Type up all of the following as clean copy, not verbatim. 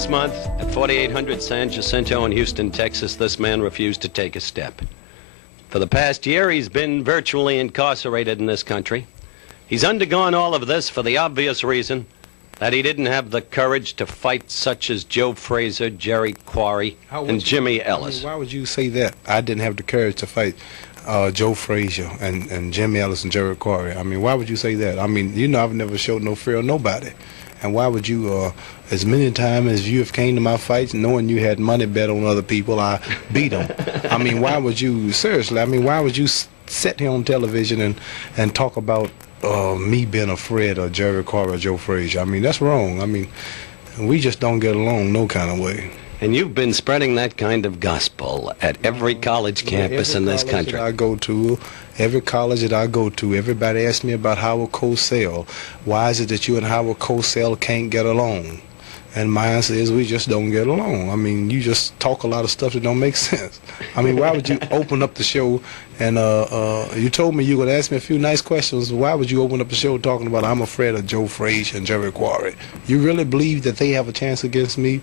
Last month, at 4800 San Jacinto in Houston, Texas, this man refused to take a step. For the past year, he's been virtually incarcerated in this country. He's undergone all of this for the obvious reason that he didn't have the courage to fight such as Joe Frazier, Jerry Quarry, and Jimmy Ellis. Why would you say that? I didn't have the courage to fight Joe Frazier and Jimmy Ellis and Jerry Quarry. I mean, why would you say that? I mean, you know, I've never showed no fear of nobody. And why would you, as many times as you have came to my fights, knowing you had money bet on other people, I beat them. I mean, why would you, seriously, I mean, why would you sit here on television and talk about me being afraid of Jerry Quarry or Joe Frazier? I mean, that's wrong. I mean, we just don't get along no kind of way. And you've been spreading that kind of gospel at every college campus in this country. Every college that I go to, everybody asks me about Howard Cosell. Why is it that you and Howard Cosell can't get along? And my answer is, we just don't get along. I mean, you just talk a lot of stuff that don't make sense. I mean, why would you open up the show and you told me you would ask me a few nice questions. Why would you open up the show talking about I'm afraid of Joe Frazier and Jerry Quarry? You really believe that they have a chance against me?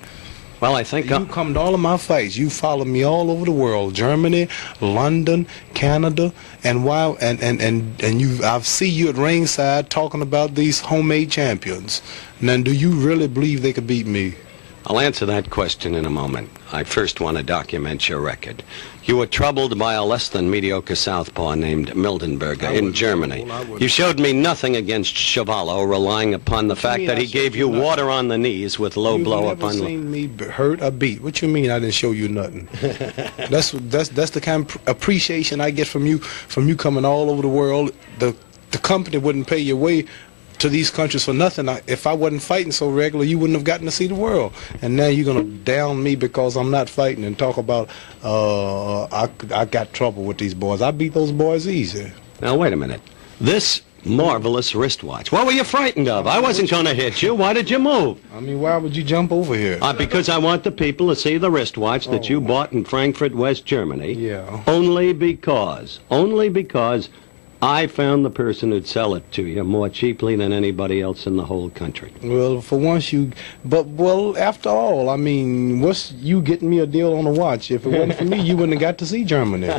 Well, I think you come to all of my fights. You follow me all over the world, Germany, London, Canada, and why? And you, I see you at ringside talking about these homemade champions. Now, do you really believe they could beat me? I'll answer that question in a moment. I first want to document your record. You were troubled by a less than mediocre southpaw named Mildenberger in Germany. You showed me nothing against Chavallo, relying upon the fact that he gave you water on the knees with low blow upon. You've never seen me hurt or beat. What you mean I didn't show you nothing? That's the kind of appreciation I get from you coming all over the world. The company wouldn't pay your way to these countries for nothing. If I wasn't fighting so regular, you wouldn't have gotten to see the world. And now you're going to down me because I'm not fighting and talk about I got trouble with these boys. I beat those boys easy. Now, wait a minute. This marvelous wristwatch, what were you frightened of? I wasn't going to hit you. Why did you move? I mean, why would you jump over here? Because I want the people to see the wristwatch that you bought in Frankfurt, West Germany. Yeah. Only because I found the person who'd sell it to you more cheaply than anybody else in the whole country. Well, for once well, after all, I mean, what's you getting me a deal on a watch? If it wasn't for me, you wouldn't have got to see Germany.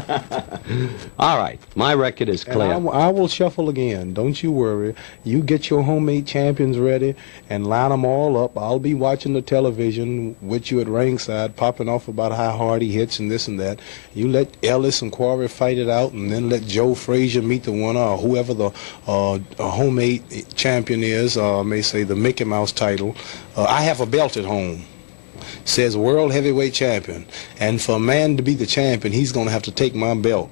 All right, my record is clear. And I will shuffle again. Don't you worry. You get your homemade champions ready and line them all up. I'll be watching the television with you at ringside, popping off about how hard he hits and this and that. You let Ellis and Quarry fight it out, and then let Joe Frazier meet the winner, or whoever the homemade champion is, may say the Mickey Mouse title. I have a belt at home. Says world heavyweight champion. And for a man to be the champion, he's going to have to take my belt.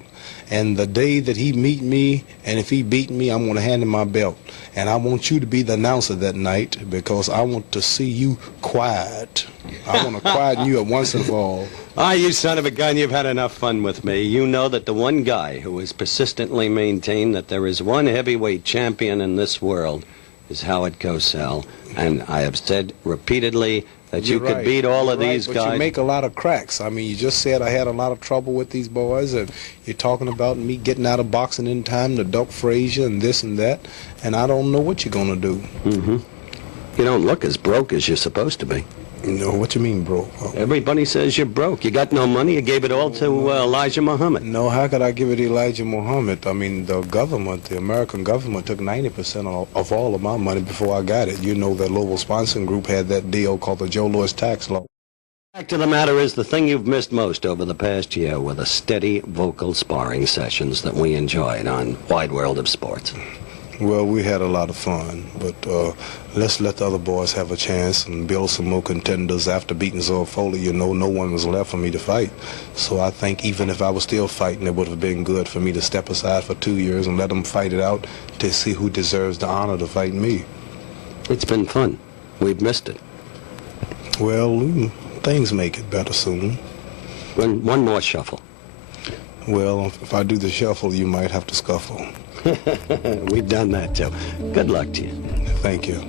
And the day that he meet me, and if he beat me, I'm going to hand him my belt. And I want you to be the announcer that night, because I want to see you quiet. I want to quieten you at once and for all. Ah, you son of a gun, you've had enough fun with me. You know that the one guy who has persistently maintained that there is one heavyweight champion in this world is Howard Cosell. And I have said repeatedly that you could beat all of these guys. But you make a lot of cracks. I mean, you just said I had a lot of trouble with these boys, and you're talking about me getting out of boxing in time to duck Frazier and this and that, and I don't know what you're going to do. Mm-hmm. You don't look as broke as you're supposed to be. No, what you mean, broke? Everybody says you're broke. You got no money. You gave it all to Elijah Muhammad. No, how could I give it to Elijah Muhammad? I mean, the government, the American government, took 90% of all of my money before I got it. You know that Lowell Sponsoring Group had that deal called the Joe Louis tax law. The fact of the matter is, the thing you've missed most over the past year were the steady vocal sparring sessions that we enjoyed on Wide World of Sports. Well, we had a lot of fun, but let's let the other boys have a chance and build some more contenders. After beating Zora Foley, you know, no one was left for me to fight. So I think even if I was still fighting, it would have been good for me to step aside for 2 years and let them fight it out to see who deserves the honor to fight me. It's been fun. We've missed it. Well, things make it better soon. One more shuffle. Well, if I do the shuffle, you might have to scuffle. We've done that, too. Good luck to you. Thank you.